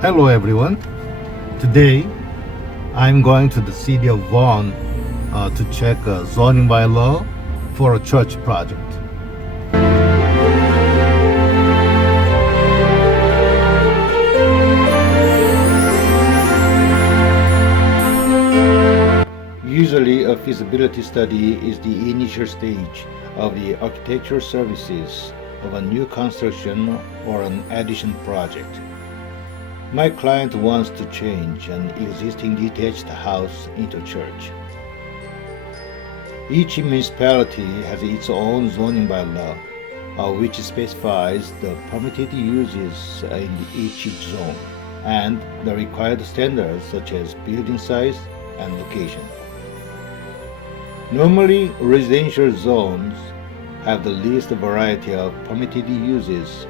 Hello everyone. Today I'm going to the city of Vaughan to check a zoning bylaw for a church project. Usually a feasibility study is the initial stage of the architectural services of a new construction or an addition project. My client wants to change an existing detached house into church. Each municipality has its own zoning bylaw, which specifies the permitted uses in each zone and the required standards such as building size and location. Normally, residential zones have the least variety of permitted uses,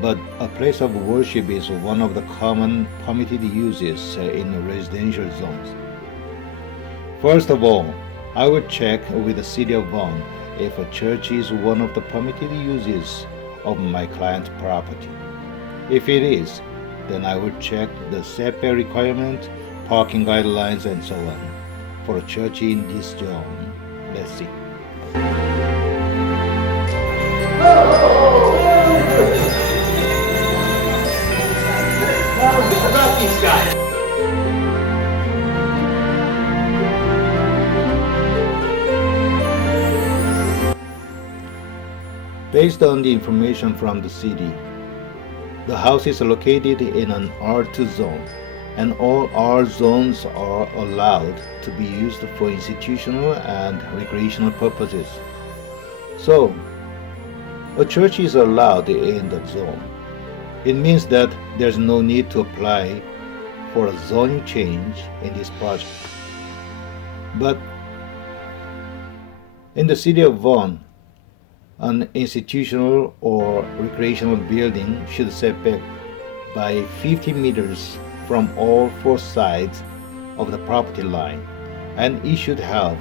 but a place of worship is one of the common permitted uses in residential zones. First of all, I will check with the city of Vaughan if a church is one of the permitted uses of my client's property. If it is, then I will check the setback requirement, parking guidelines, and so on for a church in this zone. Let's see. Based on the information from the city, the house is located in an R2 zone, and all R zones are allowed to be used for institutional and recreational purposes. So, a church is allowed in that zone. It means that there's no need to apply for a zoning change in this project. But in the city of Vaughan, an institutional or recreational building should set back by 50 meters from all four sides of the property line, and it should have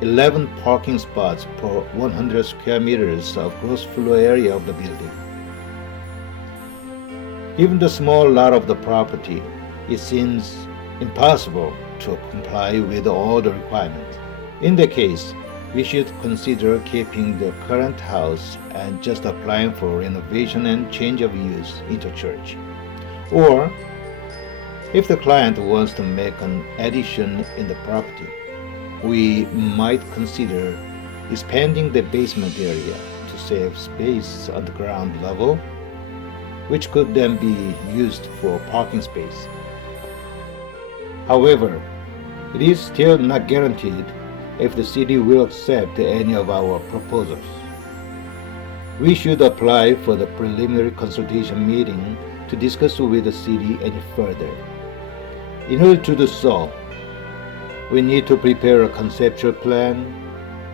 11 parking spots per 100 square meters of gross floor area of the building. Given the small lot of the property, it seems impossible to comply with all the requirements. In that case, we should consider keeping the current house and just applying for renovation and change of use into church. Or, if the client wants to make an addition in the property, we might consider expanding the basement area to save space on the ground level, which could then be used for parking space. However, it is still not guaranteed if the city will accept any of our proposals. We should apply for the preliminary consultation meeting to discuss with the city any further. In order to do so, we need to prepare a conceptual plan,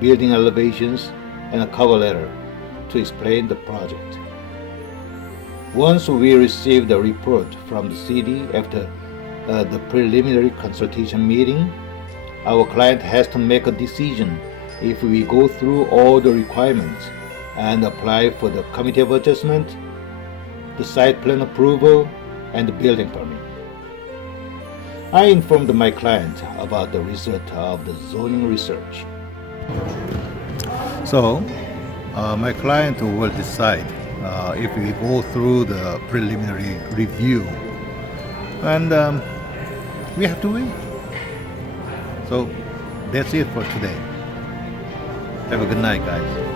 building elevations, and a cover letter to explain the project. Once we receive the report from the city after the preliminary consultation meeting, our client has to make a decision if we go through all the requirements and apply for the committee of adjustment, the site plan approval, and the building permit. I informed my client about the result of the zoning research. So, my client will decide if we go through the preliminary review, and we have to wait. So that's it for today. Have a good night, guys.